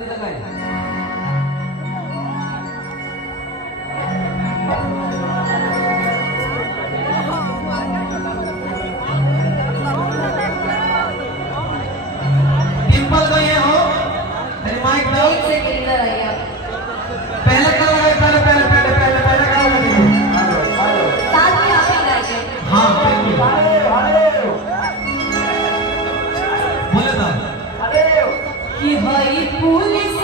जल्दी लगाए। टिम्पल तो ये हो, माइक दो। एक सेकंड इधर आइए आप। पहले कहाँ लगाए? पहले कहाँ लगाए? साथ में आप ही गाइए। हाँ बोले था कि भाई पुलिस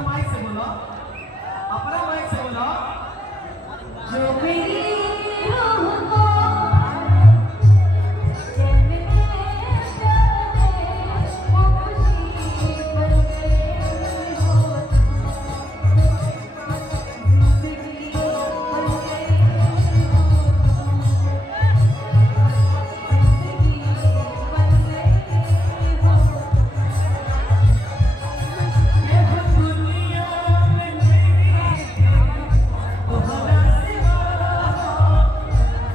अपना माइक से बोलो, अपना माइक से बोलो। जो मेरी रूह को चैन में वो खुशी बन गए हो, जिंदगी बन गई हो, जिंदगी बन गई हो। ये दुनिया में मेरी तोहरा सिवा,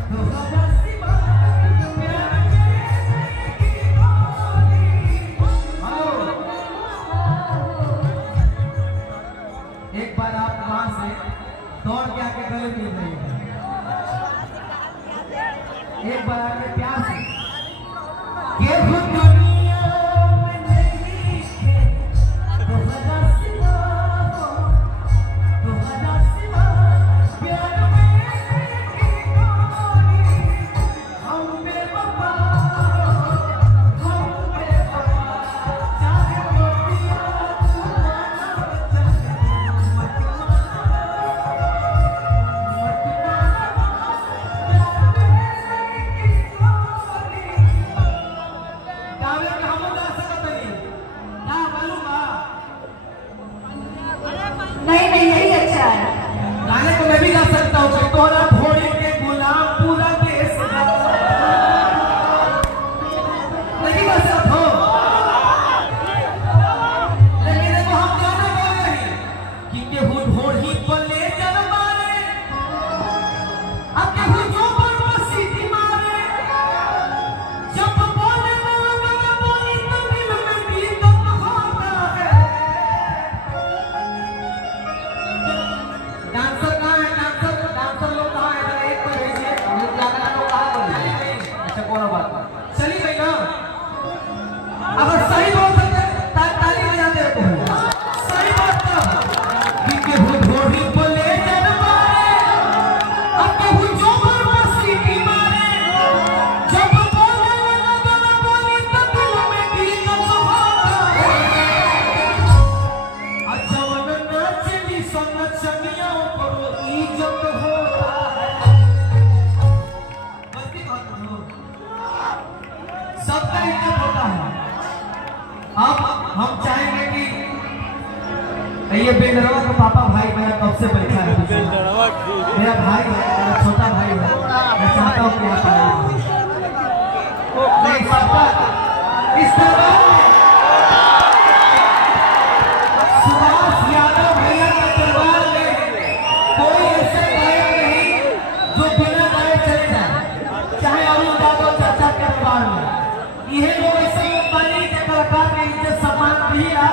तोहरा सिवा प्यार में की बारी। हेलो, एक बार आप वहां से दौड़ के आके गले मिल रही है, एक बार आके प्यार से ये दुनिया में नहीं है तोहरा सिवा, तोहरा सिवा प्यार में की बारी। हम बेवफा, हम बेवफा, चाहे मोतिया तू मानो, चाहे मत गावे के हम गा सकत नहीं ना मालूम बा। नहीं नहीं यही अच्छा है। गाने को मैं भी गा सकता हूँ कि तोरा घोड़े के गुलाम पूरा देश का। नहीं गा सकता हो, लेकिन देखो हम गाना गा रहे हैं कि केहू ढोढ़ी पर ले जल मारे, अब केहू जो पर सीटी मारे, जब बोले ना लगा बोली तो दिल में दीपक होता है। डांसर कहाँ है? डांसर लोग कहाँ है? जरा एक को भेजिए। लोग कहाँ बोले? अच्छा कोनो बात नहीं, चली गई ना। अगर सही बोल सकते ताली बजाते हो। सही बात कि केहू ढोढ़ी पर ले जल मारे, अब केहू जो पर सीटी मारे, जब बोले ना लगा बोली तो दिल में दीपक होता है। अजवन नाचली सनचनियों को इज्जत होता है। गलती बात हो, सबका इज्जत होता है। अब हम चाहेंगे कि ये बेलरवा का पापा भाई मेरा कब से बैठा है, मेरा भाई है, मेरा छोटा भाई है, मैं चाहता हूँ कि आप आइए। नहीं सबका इस दरबार में सुभाष यादव भैया के दरबार में कोई ऐसे गायक नहीं जो बिना गाए चले जाए, चाहे अरुण यादव चाचा के दरबार में। यह लोग ऐसे पानी के कलाकार के इज्जत सम्मान दिया।